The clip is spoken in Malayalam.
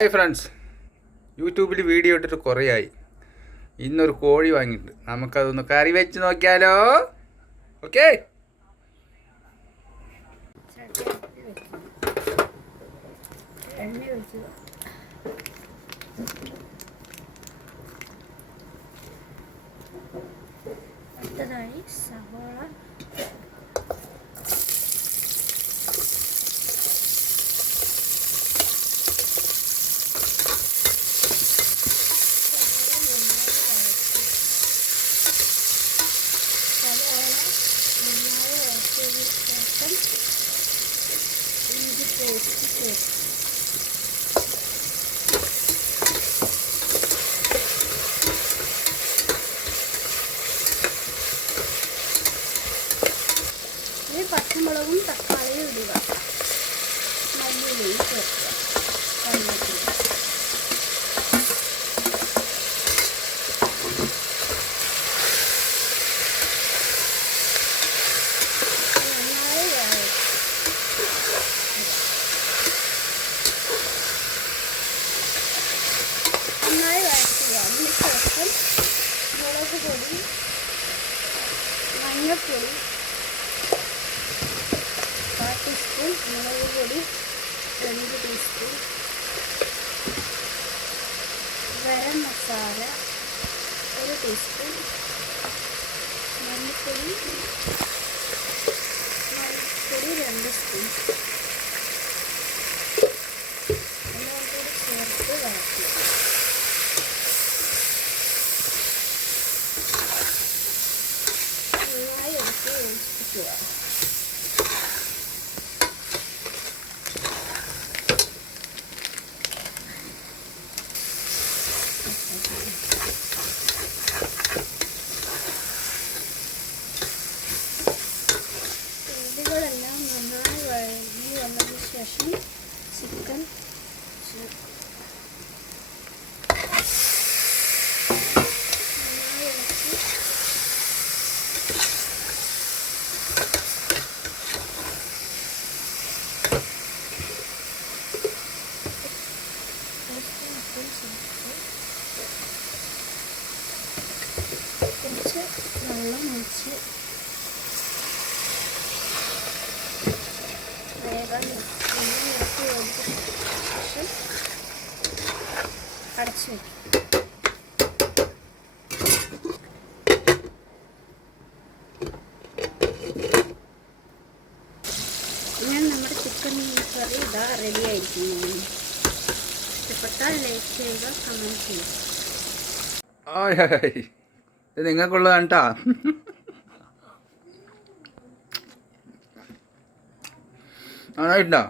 ഹായ് ഫ്രണ്ട്സ്, യൂട്യൂബിൽ വീഡിയോ ഇട്ടിട്ട് കുറേ ആയി. ഇന്നൊരു കോഴി വാങ്ങിയിട്ടുണ്ട്. നമുക്കതൊന്ന് കറി വെച്ച് നോക്കിയാലോ? ഓക്കെ. അടുത്തതായി സവാള, ഇഞ്ചി പേസ്റ്റ് ചേർക്കും. ഇനി പച്ചമുളകും തക്കാളിയും ഇടുക. മല്ലിയിലയും ചേർക്കുക. നന്നായി വഴറ്റുക. അതിനുശേഷം മുളക് പൊടി, മഞ്ഞൾപ്പൊടി 1 ടീസ്പൂൺ, മുളക് പൊടി 2 ടീസ്പൂൺ, ഗരം മസാല 1 ടീസ്പൂൺ, മല്ലിപ്പൊടി 2 സ്പൂൺ എല്ലാം കൂടി ചേർത്ത് വഴറ്റുക. നന്നായി എടുത്ത് യോജിപ്പിക്കുക. പൊടികളെല്ലാം നന്നായി വഴങ്ങി വന്നതിന് ശേഷം ചിക്കൻ ചേർക്കും. നന്നായി ഇളക്കി കുറച്ച് വെള്ളം ഒഴിച്ച് വേഗം ഇളക്കി യോജിപ്പിച്ച ശേഷം അടച്ചു വയ്ക്കും. ഞാൻ നമ്മുടെ ചിക്കൻ കറി ഇതാ റെഡി ആയിരിക്കുന്നു. ഇഷ്ടപ്പെട്ടാൽ ലൈക്ക് ചെയ്യുക, കമൻറ്റ് ചെയ്യുക. ഇത് നിങ്ങൾക്കുള്ളതാണ് കേട്ടോ. നന്നായിട്ടുണ്ടോ?